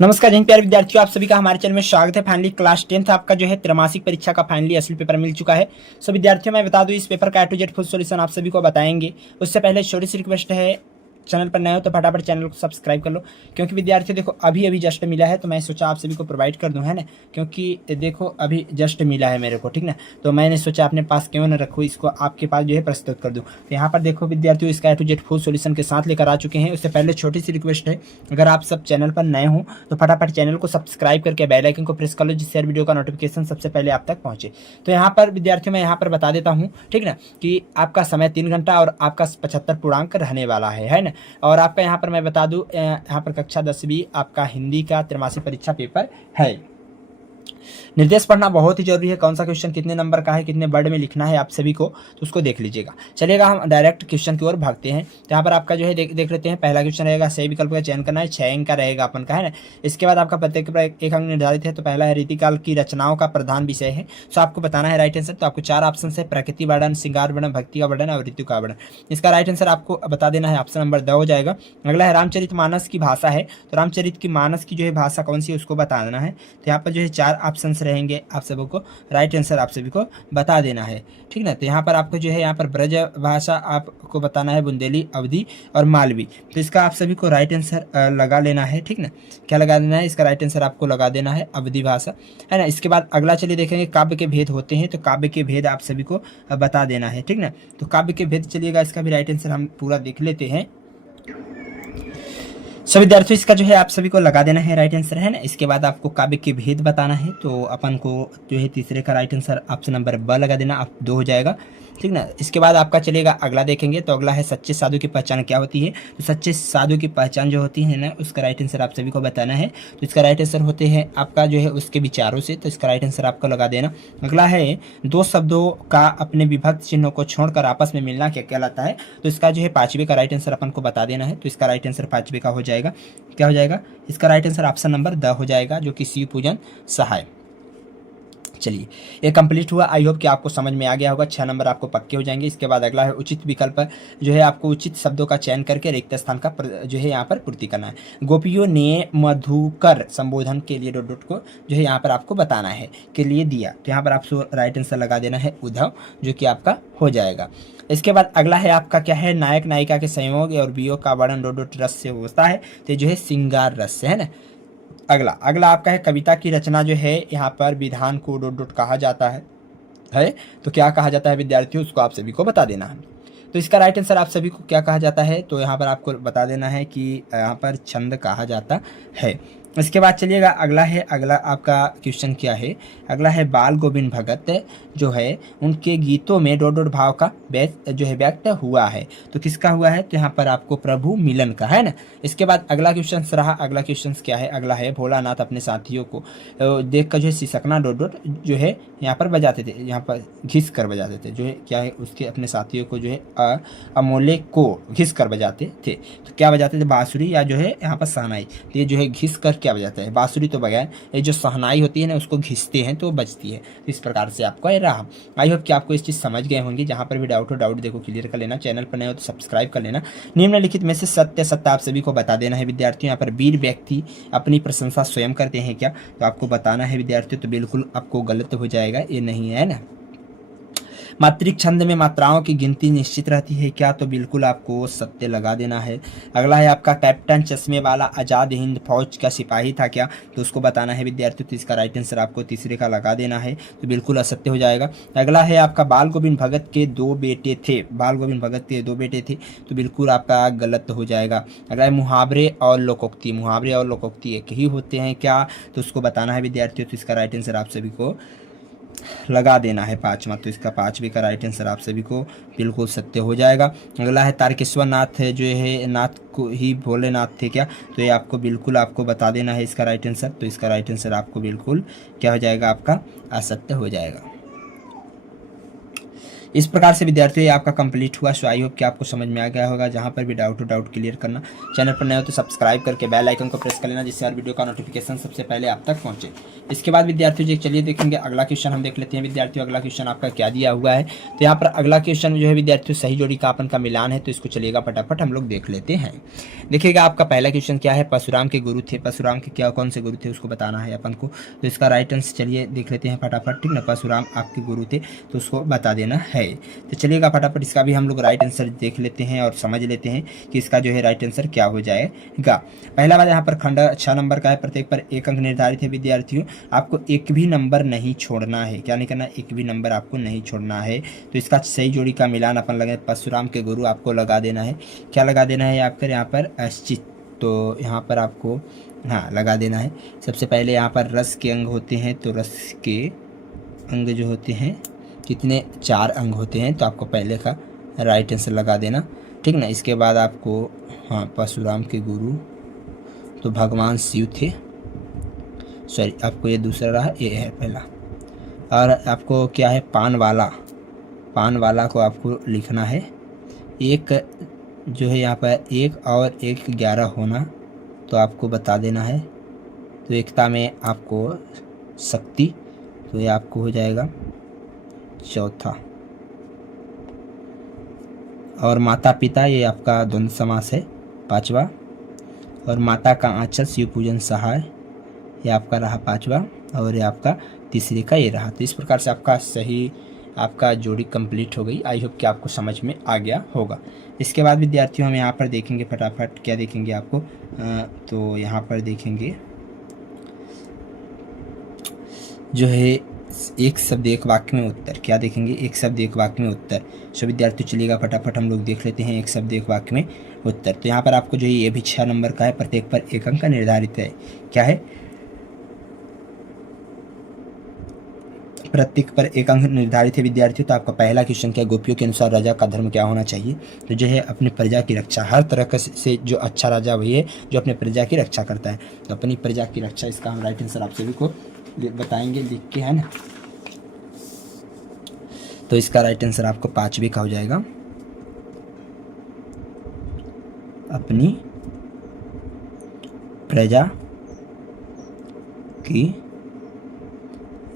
नमस्कार जय हिंद प्यारे विद्यार्थियों, आप सभी का हमारे चैनल में स्वागत है। फाइनली क्लास 10th आपका जो है त्रैमासिक परीक्षा का फाइनली असली पेपर मिल चुका है। सो विद्यार्थियों, मैं बता दूं इस पेपर का A to Z full solution आप सभी को बताएंगे। उससे पहले छोटी सी रिक्वेस्ट है, चैनल पर नए हो तो फटाफट चैनल को सब्सक्राइब कर लो, क्योंकि विद्यार्थियों देखो अभी अभी जस्ट मिला है तो मैं सोचा आप सभी को प्रोवाइड कर दूं, है ना। क्योंकि देखो अभी जस्ट मिला है मेरे को, ठीक ना। तो मैंने सोचा अपने पास क्यों न रखूँ, इसको आपके पास जो है प्रस्तुत कर दूं। तो यहाँ पर देखो विद्यार्थियों, इसका A to Z full solution के साथ लेकर आ चुके हैं। उससे पहले छोटी सी रिक्वेस्ट है, अगर आप सब चैनल पर नए हो तो फटाफट चैनल को सब्सक्राइब करके बेल आइकन को प्रेस कर लो, जिससे हर वीडियो का नोटिफिकेशन सबसे पहले आप तक पहुंचे। तो यहाँ पर विद्यार्थियों मैं यहाँ पर बता देता हूँ, ठीक ना, कि आपका समय 3 घंटा और आपका 75 पूर्णांक रहने वाला है ना। और आपका यहाँ पर मैं बता दूं, यहाँ पर कक्षा 10वीं आपका हिंदी का त्रैमासिक परीक्षा पेपर है। निर्देश पढ़ना बहुत ही जरूरी है, कौन सा क्वेश्चन कितने नंबर का है, कितने वर्ड में लिखना है आप सभी को, तो उसको देख लीजिएगा। चलिएगा हम डायरेक्ट क्वेश्चन की ओर भागते हैं। तो यहाँ पर आपका जो है देख लेते हैं। पहला क्वेश्चन रहेगा, सही विकल्प का चयन करना है, 6 अंक का रहेगा अपन का, है ना। इसके बाद आपका प्रत्येक पर एक अंक निर्धारित है। तो पहला है रीतिकाल की रचनाओं का प्रधान विषय है, सो आपको बताना है राइट आंसर। तो आपको 4 ऑप्शन है, प्रकृति वर्णन, श्रृंगार वर्णन, भक्ति का वर्णन और ऋतु का वर्णन। इसका राइट आंसर आपको बता देना है, ऑप्शन नंबर 2 हो जाएगा। अगला है रामचरितमानस की भाषा है, तो रामचरित की मानस की जो है भाषा कौन सी है उसको बता देना है। तो यहाँ पर जो है 4 ऑप्शन रहेंगे, आप सबको राइट आंसर आप सभी को बता देना है, ठीक ना। तो यहाँ पर आपको जो है यहाँ पर ब्रज भाषा आपको बताना है, बुंदेली, अवधी और मालवी। तो इसका आप सभी को राइट आंसर लगा लेना है, ठीक ना। क्या लगा देना है, इसका राइट आंसर आपको लगा देना है अवधी भाषा, है ना। इसके बाद अगला चलिए देखेंगे, काव्य के भेद होते हैं, तो काव्य के भेद आप सभी को बता देना है, ठीक ना। तो काव्य के भेद चलिएगा, इसका भी राइट आंसर हम पूरा देख लेते हैं। सो विद्यार्थियों, इसका जो है आप सभी को लगा देना है राइट आंसर, है ना। इसके बाद आपको काव्य के भेद बताना है, तो अपन को जो है तीसरे का राइट आंसर ऑप्शन नंबर ब लगा देना, आप 2 हो जाएगा, ठीक ना। इसके बाद आपका चलेगा अगला देखेंगे। तो अगला है सच्चे साधु की पहचान क्या होती है। तो सच्चे साधु की पहचान जो होती है ना, उसका राइट आंसर आप सभी को बताना है। तो इसका राइट आंसर होते हैं आपका जो है उसके विचारों से, तो इसका राइट आंसर आपको लगा देना। अगला है दो शब्दों का अपने विभक्त चिन्हों को छोड़कर आपस में मिलना क्या कहलाता है। तो इसका जो है 5वें का राइट आंसर अपन को बता देना है। तो इसका राइट आंसर 5वें का हो जाएगा, क्या हो जाएगा, इसका right answer option number the हो जाएगा, जो कि शिव पूजन सहाय। चलिए ये कंप्लीट हुआ, आई होप कि आपको समझ में आ गया होगा। 6 नंबर आपको पक्के हो जाएंगे। इसके बाद अगला है उचित विकल्प, जो है आपको उचित शब्दों का चयन करके रिक्त स्थान का जो है यहाँ पर पूर्ति करना है। गोपियों ने मधुकर संबोधन के लिए डॉट डॉट को जो है यहाँ पर आपको बताना है के लिए दिया। तो यहाँ पर आपको राइट आंसर लगा देना है उद्धव, जो कि आपका हो जाएगा। इसके बाद अगला है आपका क्या है, नायक नायिका के संयोग और वियोग का वर्णन डॉट डॉट रस से होता है, तो जो है श्रृंगार रस से, है ना। अगला आपका है कविता की रचना जो है यहाँ पर विधान को डॉट डॉट कहा जाता है। तो क्या कहा जाता है विद्यार्थियों, उसको आप सभी को बता देना है। तो इसका राइट आंसर आप सभी को क्या कहा जाता है, तो यहाँ पर आपको बता देना है कि यहाँ पर छंद कहा जाता है। इसके बाद चलिएगा अगला आपका क्वेश्चन क्या है। अगला है बाल गोविंद भगत जो है उनके गीतों में डॉट डॉट भाव का जो है व्यक्त हुआ है। तो किसका हुआ है, तो यहाँ पर आपको प्रभु मिलन का, है ना। इसके बाद अगला क्वेश्चन रहा, अगला क्वेश्चन क्या है, अगला है भोलानाथ अपने साथियों को देख कर जो है सिसकना डॉट डॉट जो है यहाँ पर बजाते थे, यहाँ पर घिस कर बजाते थे, जो है क्या है उसके अपने साथियों को जो है अमोले को घिस कर बजाते थे। तो क्या बजाते थे, बांसुरी या जो है यहाँ पर सहनाई। तो ये जो है घिस कर क्या बजाता है, बांसुरी तो बजाए, ये जो सहनाई होती है ना उसको घिसते हैं तो बजती है। तो इस प्रकार से आपको ये रहा। आई होप कि आपको इस चीज़ समझ गए होंगे। जहाँ पर भी डाउट हो डाउट देखो क्लियर कर लेना, चैनल पर नए हो तो सब्सक्राइब कर लेना। निम्नलिखित में से सत्य सत्य आप सभी को बता देना है विद्यार्थियों। यहाँ पर वीर व्यक्ति अपनी प्रशंसा स्वयं करते हैं क्या, तो आपको बताना है विद्यार्थियों। तो बिल्कुल आपको गलत हो जाएगा, ये नहीं है ना। मात्रिक छंद में मात्राओं की गिनती निश्चित रहती है क्या, तो बिल्कुल आपको सत्य लगा देना है। अगला है आपका कैप्टन चश्मे वाला आज़ाद हिंद फौज का सिपाही था क्या, तो उसको बताना है विद्यार्थियों। तो इसका राइट आंसर आपको तीसरे का लगा देना है, तो बिल्कुल असत्य हो जाएगा। अगला है आपका बाल गोविंद भगत के 2 बेटे थे, बाल गोविंद भगत के 2 बेटे थे, तो बिल्कुल आपका गलत हो जाएगा। अगला है मुहावरे और लोकोक्ति, मुहावरे और लोकोक्ति एक ही होते हैं क्या, तो उसको बताना है विद्यार्थियों। तो इसका राइट आंसर आप सभी को लगा देना है 5वां। तो इसका 5वें का राइट आंसर आप सभी को बिल्कुल सत्य हो जाएगा। अगला है तारकेश्वर नाथ है जो है नाथ को ही भोलेनाथ थे क्या, तो ये आपको बिल्कुल आपको बता देना है इसका राइट आंसर। तो इसका राइट आंसर आपको बिल्कुल क्या हो जाएगा, आपका असत्य हो जाएगा। इस प्रकार से विद्यार्थियों ये आपका कंप्लीट हुआ। सो आई होप कि आपको समझ में आ गया होगा। जहाँ पर भी डाउट हो डाउट क्लियर करना। चैनल पर नए हो तो सब्सक्राइब करके बेल आइकन को प्रेस कर लेना, जिससे हर वीडियो का नोटिफिकेशन सबसे पहले आप तक पहुंचे। इसके बाद विद्यार्थियों जी चलिए देखेंगे अगला क्वेश्चन। हम देख लेते हैं विद्यार्थियों अगला क्वेश्चन आपका क्या दिया हुआ है। तो यहाँ पर अगला क्वेश्चन जो है विद्यार्थियों सही जोड़ी का अपन का मिलान है, तो इसको चलिएगा फटाफट हम लोग देख लेते हैं। देखिएगा आपका पहला क्वेश्चन क्या है, परशुराम के गुरु थे, परशुराम के क्या कौन से गुरु थे उसको बताना है अपन को। तो इसका राइट आंसर चलिए देख लेते हैं फटाफट, ठीक ना। परशुराम आपके गुरु थे तो उसको बता देना है। तो चलिएगा फटाफट इसका भी हम लोग राइट आंसर देख लेते हैं और समझ लेते हैं कि इसका जो है राइट आंसर क्या हो जाएगा। पहला बात यहाँ पर खंड 6 नंबर का है, प्रत्येक पर 1 अंक निर्धारित है विद्यार्थियों। आपको एक भी नंबर नहीं छोड़ना है। क्या नहीं करना, एक भी नंबर आपको नहीं छोड़ना है। तो इसका सही जोड़ी का मिलान अपन लगे परशुराम के गुरु आपको लगा देना है। क्या लगा देना है आपका यहाँ पर अश्चित, तो यहाँ पर आपको हाँ लगा देना है। सबसे पहले यहाँ पर रस के अंग होते हैं, तो रस के अंग जो होते हैं कितने 4 अंग होते हैं, तो आपको पहले का राइट आंसर लगा देना, ठीक ना। इसके बाद आपको हाँ परशुराम के गुरु तो भगवान शिव थे, सॉरी आपको ये दूसरा रहा, ये है पहला। और आपको क्या है पान वाला को आपको लिखना है। एक जो है यहाँ पर 1 और 1 11 होना, तो आपको बता देना है। तो एकता में आपको शक्ति, तो ये आपको हो जाएगा चौथा। और माता पिता ये आपका द्वंद्व समास है 5वां। और माता का आंचल शिव पूजन सहाय ये आपका रहा 5वां। और ये आपका तीसरे का ये रहा। तो इस प्रकार से आपका सही आपका जोड़ी कंप्लीट हो गई। आई होप कि आपको समझ में आ गया होगा। इसके बाद विद्यार्थियों हम यहाँ पर देखेंगे फटाफट क्या देखेंगे आपको, तो यहाँ पर देखेंगे जो है एक शब्द एक वाक्य में उत्तर। क्या देखेंगे, एक शब्द एक वाक्य में उत्तर। सो विद्यार्थियों चलिएगा फटाफट हम लोग देख लेते हैं एक शब्द एक वाक्य में उत्तर। तो यहाँ पर आपको जो है ये भी 6 नंबर का है, प्रत्येक पर 1 अंक का निर्धारित है। क्या है, प्रत्येक पर 1 अंक निर्धारित है विद्यार्थियों। तो आपका पहला क्वेश्चन क्या है, गोपियों के अनुसार राजा का धर्म क्या होना चाहिए। तो जो है अपनी प्रजा की रक्षा, हर तरह से जो अच्छा राजा वही है जो अपने प्रजा की रक्षा करता है। तो अपनी प्रजा की रक्षा, इसका हम राइट आंसर आप सभी को बताएंगे लिख के, है ना। तो इसका राइट आंसर आपको 5वीं का हो जाएगा, अपनी प्रजा की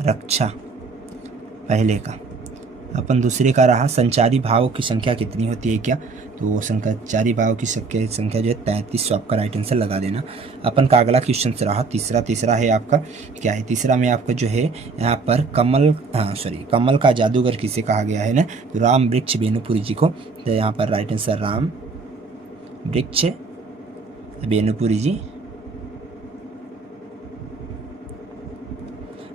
रक्षा पहले का। अपन दूसरे का रहा संचारी भावों की संख्या कितनी होती है क्या, तो वो संचारी भावों की संख्या जो है 33। सो आपका राइट आंसर लगा देना। अपन का अगला क्वेश्चन रहा तीसरा है आपका क्या है, तीसरा में आपका जो है यहाँ पर कमल का जादूगर किसे कहा गया है ना, तो राम वृक्ष बेनुपुरी जी को। तो यहाँ पर राइट आंसर राम वृक्ष बेनुपुरी जी।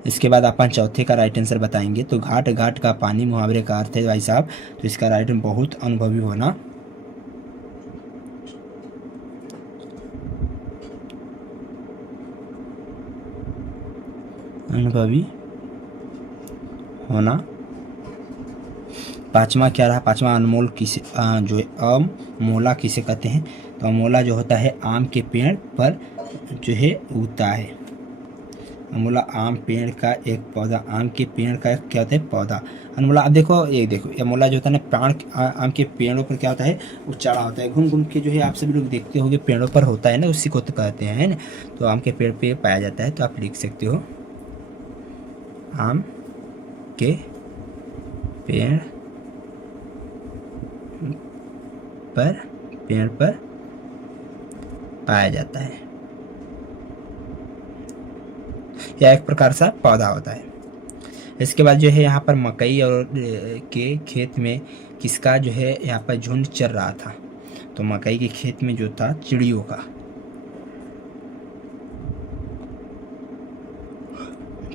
इसके बाद अपन चौथे का राइट आंसर बताएंगे। तो घाट घाट का पानी मुहावरे का अर्थ है भाई साहब। तो इसका राइट बहुत अनुभवी होना, अनुभवी होना। 5वां क्या रहा, 5वां अनमोल किसे जो है अमोला किसे कहते हैं। तो अमोला जो होता है आम के पेड़ पर जो है उगता है। अमोला आम पेड़ का एक पौधा, आम के पेड़ का क्या होता है पौधा। अनमोला अब देखो ये देखो अमोला जो होता है ना प्राण आम के पेड़ों पर क्या होता है वो चढ़ा होता है, घूम घूम के जो है आप सभी लोग देखते होंगे पेड़ों पर होता है ना, उसी को तो कहते हैं, है ना। तो आम के पेड़ पे पाया जाता है। तो आप लिख सकते हो आम के पेड़ पर पाया जाता है, या एक प्रकार सा पौधा होता है। इसके बाद जो है यहाँ पर मकई और के खेत में किसका जो है यहाँ पर झुंड चर रहा था। तो मकई के खेत में जो था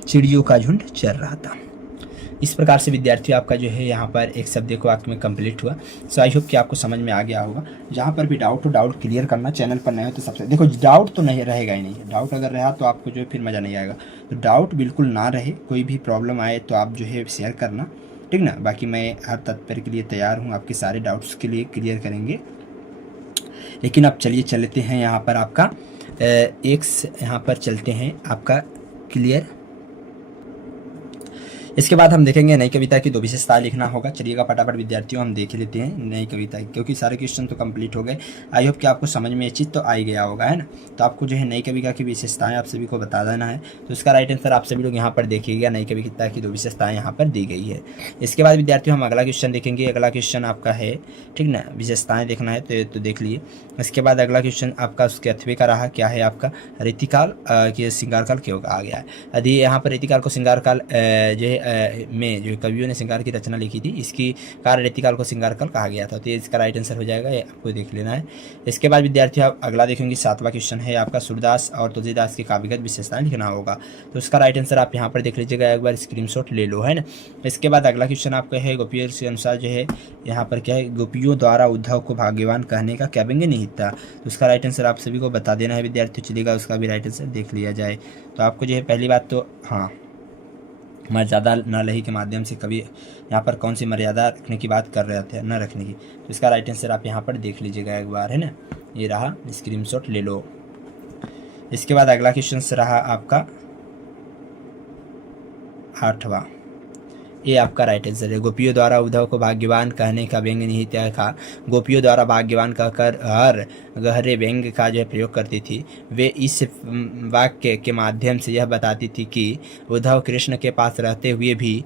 चिड़ियों का झुंड चर रहा था। इस प्रकार से विद्यार्थियों आपका जो है यहाँ पर एक शब्द को वाक्य में कंप्लीट हुआ। सो आई होप कि आपको समझ में आ गया होगा। जहाँ पर भी डाउट हो डाउट क्लियर करना, चैनल पर नए हो तो सबसे देखो डाउट तो नहीं रहेगा ही नहीं, डाउट अगर रहा तो आपको जो है फिर मज़ा नहीं आएगा। तो डाउट बिल्कुल ना रहे, कोई भी प्रॉब्लम आए तो आप जो है शेयर करना, ठीक ना। बाकी मैं हर तत्पर के लिए तैयार हूँ, आपके सारे डाउट्स के लिए क्लियर करेंगे। लेकिन अब चलिए चलते हैं यहाँ पर आपका यहाँ पर चलते हैं आपका क्लियर इसके बाद हम देखेंगे नई कविता की 2 विशेषताएं लिखना होगा। चलिएगा फटाफट विद्यार्थियों हम देख लेते हैं नई कविता, क्योंकि सारे क्वेश्चन तो कंप्लीट हो गए। आई होप कि आपको समझ में ये चीज़ तो आ ही गया होगा, है ना। तो आपको जो है नई कविता की विशेषताएं आप सभी को बता देना है। तो इसका राइट आंसर आप सभी लोग यहाँ पर देखिएगा, नई कविता की 2 विशेषताएं यहाँ पर दी गई है। इसके बाद विद्यार्थियों हम अगला क्वेश्चन देखेंगे। अगला क्वेश्चन आपका है, ठीक ना, विशेषताएं देखना है तो देख लिए। इसके बाद अगला क्वेश्चन आपका उसके अथवे का रहा, क्या है आपका, रीतिकाल के श्रृंगार काल क्यों आ गया है। यदि यहाँ पर रीतिकाल को श्रृंगार काल जो है में जो कवियों ने श्रृंगार की रचना लिखी थी, इसकी कार्य रीतिकाल को श्रृंगार काल कहा गया था। तो ये इसका राइट आंसर हो जाएगा, ये आपको देख लेना है। इसके बाद विद्यार्थी आप अगला देखेंगे, 7वां क्वेश्चन है आपका, सूरदास और तुलसीदास की काव्यगत विशेषताएं लिखना होगा। तो उसका राइट आंसर आप यहाँ पर देख लीजिएगा, एक बार स्क्रीनशॉट ले लो, है ना। इसके बाद अगला क्वेश्चन आपका है, गोपियों के अनुसार जो है यहाँ पर क्या है, गोपियों द्वारा उद्धव को भाग्यवान कहने का क्या व्यंग्य निहित था। तो उसका राइट आंसर आप सभी को बता देना है विद्यार्थी। चलिएगा उसका भी राइट आंसर देख लिया जाए। तो आपको जो है पहली बात तो हाँ, मर्यादा न रही के माध्यम से कभी यहाँ पर कौन सी मर्यादा रखने की बात कर रहे थे, न रखने की। तो इसका राइट आंसर आप यहाँ पर देख लीजिएगा एक बार, है ना। ये रहा, स्क्रीनशॉट ले लो। इसके बाद अगला क्वेश्चन रहा आपका 8वां, ये आपका राइट आंसर है। गोपियों द्वारा उद्धव को भाग्यवान कहने का व्यंग्य निहित था। गोपियों द्वारा भाग्यवान कहकर हर गहरे व्यंग्य का जो है प्रयोग करती थी। वे इस वाक्य के माध्यम से यह बताती थी कि उद्धव कृष्ण के पास रहते हुए भी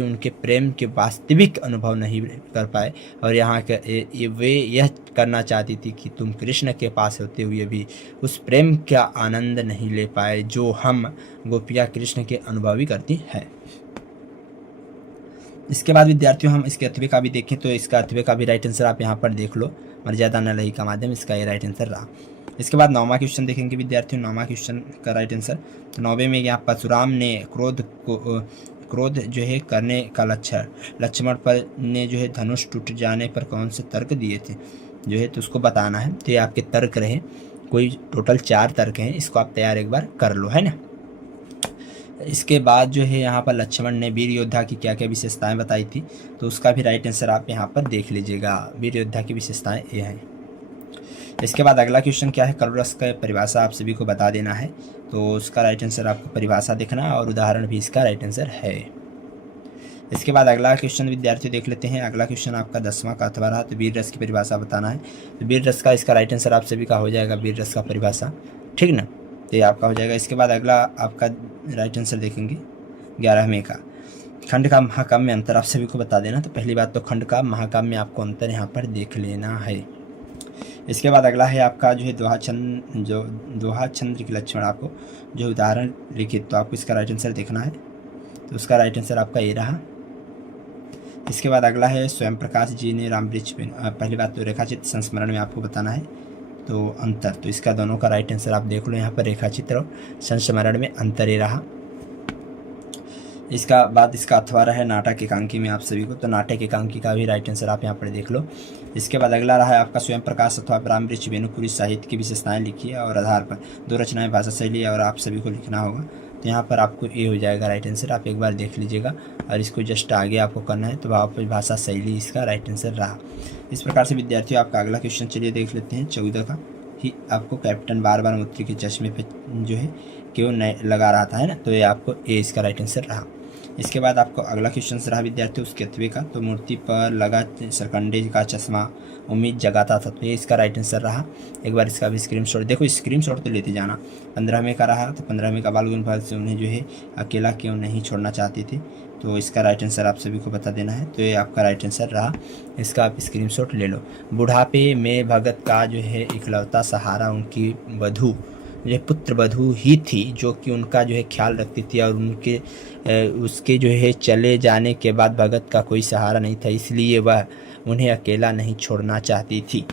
उनके प्रेम के वास्तविक अनुभव नहीं कर पाए, और यहाँ के वे यह करना चाहती थी कि तुम कृष्ण के पास होते हुए भी उस प्रेम का आनंद नहीं ले पाए जो हम गोपियाँ कृष्ण के अनुभवी करती हैं। इसके बाद विद्यार्थियों हम इसके अथवे का भी देखें, तो इसका अथवे का भी राइट आंसर आप यहाँ पर देख लो, मर्यादा न रही का माध्यम, इसका ये राइट आंसर रहा। इसके बाद 9वां क्वेश्चन देखेंगे विद्यार्थियों। 9वां क्वेश्चन का राइट आंसर, तो 9वें में यहाँ परशुराम ने क्रोध जो है करने का लक्ष्मण पर ने जो है धनुष टूट जाने पर कौन से तर्क दिए थे जो है, तो उसको बताना है। तो ये आपके तर्क रहे, कोई टोटल 4 तर्क हैं, इसको आप तैयार एक बार कर लो, है ना। इसके बाद जो है यहाँ पर लक्ष्मण ने वीर योद्धा की क्या क्या विशेषताएं बताई थी, तो उसका भी राइट आंसर आप यहाँ पर देख लीजिएगा। वीर योद्धा की विशेषताएं ये हैं। इसके बाद अगला क्वेश्चन क्या है, करुण रस का परिभाषा आप सभी को बता देना है। तो उसका राइट आंसर आपको परिभाषा देखना और उदाहरण भी इसका राइट आंसर है। इसके बाद अगला क्वेश्चन विद्यार्थी देख लेते हैं। अगला क्वेश्चन आपका 10वां का अथवा रहा, तो वीर रस की परिभाषा बताना है। तो वीर रस का इसका राइट आंसर आप सभी का हो जाएगा, वीर रस का परिभाषा, ठीक ना, तो ये आपका हो जाएगा। इसके बाद अगला आपका राइट आंसर देखेंगे 11वें का, खंड का महाकाव्य में अंतर आप सभी को बता देना। तो पहली बात तो खंड का महाकाव्य में आपको अंतर यहाँ पर देख लेना है। इसके बाद अगला है आपका जो है दोहा छंद के लक्षण, आपको जो उदाहरण लिखित, तो आपको इसका राइट आंसर देखना है। तो उसका राइट आंसर आपका ये रहा। इसके बाद अगला है स्वयं प्रकाश जी ने रामवृक्ष पे, पहली बात तो रेखाचित्र संस्मरण में आपको बताना है तो अंतर, तो इसका दोनों का राइट आंसर आप देख लो यहाँ पर, रेखाचित्र और संस्मरण में अंतर ही रहा। इसका बाद इसका अथवा रहा है नाटक एकांकी में आप सभी को, तो नाटक एकांकी का भी राइट आंसर आप यहाँ पर देख लो। इसके बाद अगला रहा है आपका स्वयं प्रकाश अथवा रामवृक्ष वेणुपुरी साहित्य की विशेषताएं लिखिए और आधार पर 2 रचनाएं भाषा शैली और आप सभी को लिखना होगा। तो यहाँ पर आपको ये हो जाएगा राइट आंसर, आप एक बार देख लीजिएगा और इसको जस्ट आगे आपको करना है। तो भाषा शैली इसका राइट आंसर रहा। इस प्रकार से विद्यार्थियों आपका अगला क्वेश्चन चलिए देख लेते हैं 14 का ही, आपको कैप्टन बार बार मूर्ति के चश्मे पे जो है क्यों लगा रहा था, है ना, तो ये आपको ए इसका राइट आंसर रहा। इसके बाद आपको अगला क्वेश्चन रहा विद्यार्थी उसके अथवे का, तो मूर्ति पर लगा सरकंडे का चश्मा उम्मीद जगाता था, तो ये इसका राइट आंसर रहा। एक बार इसका भी स्क्रीनशॉट देखो, स्क्रीनशॉट तो लेते जाना। 15वें का रहा, तो 15वें का बाल गुणफल से उन्हें जो है अकेला क्यों नहीं छोड़ना चाहती थी, तो इसका राइट आंसर आप सभी को बता देना है। तो ये आपका राइट आंसर रहा, इसका आप स्क्रीनशॉट ले लो। बुढ़ापे में भगत का जो है इकलौता सहारा उनकी वधू जो पुत्र वधू ही थी, जो कि उनका जो है ख्याल रखती थी और उसके जो है चले जाने के बाद भगत का कोई सहारा नहीं था, इसलिए वह उन्हें अकेला नहीं छोड़ना चाहती थी।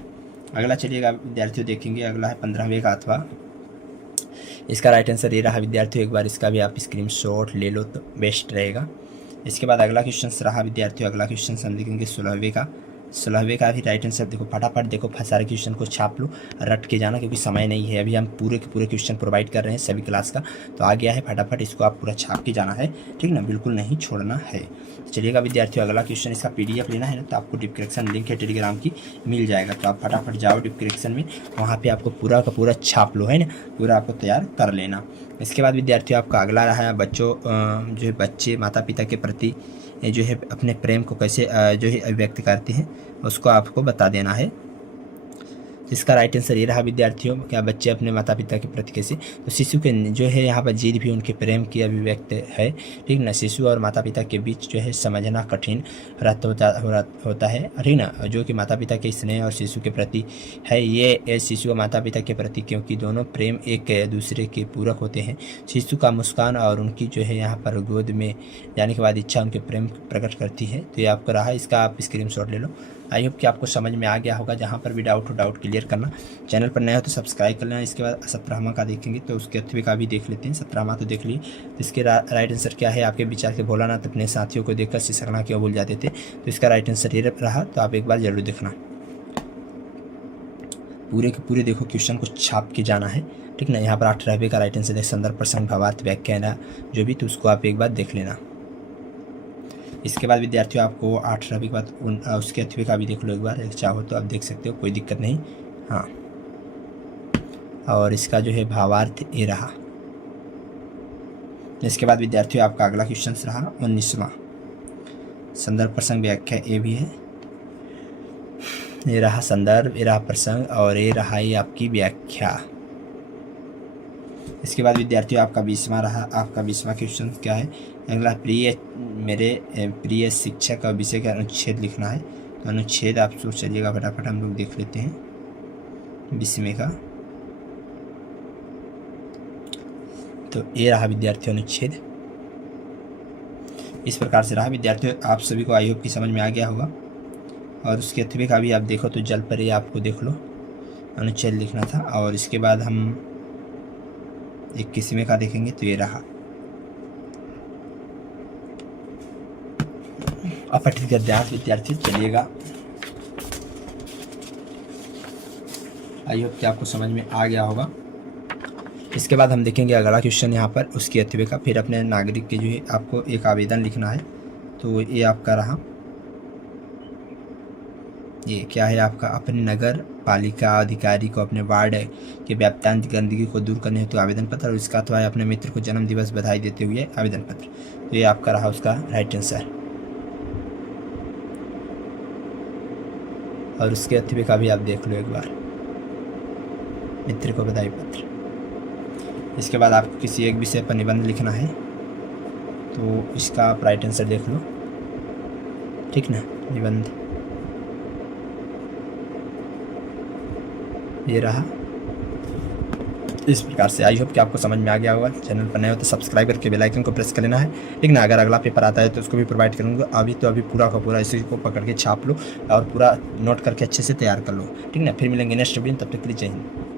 अगला चलिएगा विद्यार्थियों देखेंगे, अगला है 15वें का अथवा, इसका राइट आंसर ये रहा विद्यार्थियों। एक बार इसका भी आप स्क्रीनशॉट ले लो तो बेस्ट रहेगा। इसके बाद अगला क्वेश्चन रहा विद्यार्थियों, अगला क्वेश्चन हम देखेंगे 16वें का, 16वें का भी राइट आंसर देखो, फटाफट देखो सारे क्वेश्चन को छाप लो, रट के जाना, क्योंकि समय नहीं है अभी, हम पूरे के पूरे क्वेश्चन प्रोवाइड कर रहे हैं सभी क्लास का। तो आ गया है, फटाफट इसको आप पूरा छाप के जाना है, ठीक ना, बिल्कुल नहीं छोड़ना है। चलिएगा विद्यार्थियों, अगला क्वेश्चन, इसका PDF लेना है ना, तो आपको डिस्क्रिप्शन लिंक है टेलीग्राम की, मिल जाएगा। तो आप फटाफट जाओ डिस्क्रिप्शन में, वहाँ पे आपको पूरा का पूरा छाप लो, है ना, पूरा आपको तैयार कर लेना। इसके बाद विद्यार्थियों आपका अगला रहा है बच्चों, जो है बच्चे माता पिता के प्रति जो है अपने प्रेम को कैसे जो है अभिव्यक्त करते हैं, उसको आपको बता देना है। जिसका राइट आंसर ये रहा विद्यार्थियों, क्या बच्चे अपने माता पिता के प्रति कैसे, तो शिशु के जो है यहाँ पर जिद भी उनके प्रेम की अभिव्यक्त है, ठीक ना। शिशु और माता पिता के बीच जो है समझना कठिन होता है, ठीक ना, जो कि माता पिता के स्नेह और शिशु के प्रति है, ये शिशु और माता पिता के प्रति, क्योंकि दोनों प्रेम एक दूसरे के पूरक होते हैं। शिशु का मुस्कान और उनकी जो है यहाँ पर गोद में जाने के बाद इच्छा उनके प्रेम प्रकट करती है। तो ये आपको रहा, इसका आप स्क्रीनशॉट ले लो। आई होप कि आपको समझ में आ गया होगा। जहाँ पर भी डाउट हो, डाउट क्लियर करना। चैनल पर नया हो तो सब्सक्राइब कर लेना। इसके बाद 17वां का देखेंगे, तो उसके 8वें का भी देख लेते हैं। 17वां तो देख लिए, तो इसके राइट आंसर क्या है आपके विचार के, भोलानाथ अपने साथियों को देखकर सिसकना क्यों भूल जाते थे, तो इसका राइट आंसर ये रहा। तो आप एक बार जरूर देखना, पूरे के पूरे देखो, क्वेश्चन को छाप के जाना है, ठीक ना। यहाँ पर 18वें का राइट आंसर है संदर्भ प्रसंग भावार्थ व्याख्या जो भी, तो उसको आप एक बार देख लेना। इसके बाद विद्यार्थियों आपको 18वीं के बाद उसके 8वें का भी देख लो एक बार, चाहो तो आप देख सकते हो, कोई दिक्कत नहीं। हाँ, और इसका जो है भावार्थ ये रहा। इसके बाद विद्यार्थियों आपका अगला क्वेश्चन रहा 19वां, संदर्भ प्रसंग व्याख्या ये भी है, ये रहा संदर्भ, ये रहा प्रसंग, और ये रहा ये आपकी व्याख्या। इसके बाद विद्यार्थियों आपका 20वां रहा। आपका 20वां क्वेश्चन क्या है, अगला मेरे प्रिय शिक्षक का विषय का अनुच्छेद लिखना है। तो अनुच्छेद आप सोच चलिएगा, फटाफट हम लोग देख लेते हैं 20वें का। तो ये रहा विद्यार्थियों अनुच्छेद, इस प्रकार से रहा विद्यार्थियों। आप सभी को आई होप की समझ में आ गया होगा। और उसके 8वें का भी आप देखो, तो जल पर ये आपको देख लो, अनुच्छेद लिखना था। और इसके बाद हम 21वें का देखेंगे, तो ये रहा अपठित गद्यांश विद्यार्थी। चलिएगा, आई होप कि आपको समझ में आ गया होगा। इसके बाद हम देखेंगे अगला क्वेश्चन यहाँ पर, उसके 8वें का। फिर अपने नागरिक के जो है आपको एक आवेदन लिखना है। तो ये आपका रहा, ये क्या है आपका, अपने नगर पालिका अधिकारी को अपने वार्ड के व्याप्तांत गंदगी को दूर करने हेतु आवेदन पत्र, और इसका अथवा अपने मित्र को जन्म दिवस बधाई देते हुए आवेदन पत्र। तो ये आपका रहा उसका राइट आंसर। और उसके 8वें का भी आप देख लो एक बार, मित्र को बधाई पत्र। इसके बाद आपको किसी एक विषय पर निबंध लिखना है, तो इसका आप राइट आंसर देख लो, ठीक ना। निबंध ये रहा, इस प्रकार से। आई होप कि आपको समझ में आ गया होगा। चैनल पर नए हो तो सब्सक्राइब करके बेल आइकन को प्रेस कर लेना है, ठीक ना। अगर अगला पेपर आता है तो उसको भी प्रोवाइड करूँगा। अभी तो अभी पूरा का पूरा इसी को पकड़ के छाप लो और पूरा नोट करके अच्छे से तैयार कर लो, ठीक ना। फिर मिलेंगे नेक्स्ट वीडियो, तब तक के लिए जय हिंद।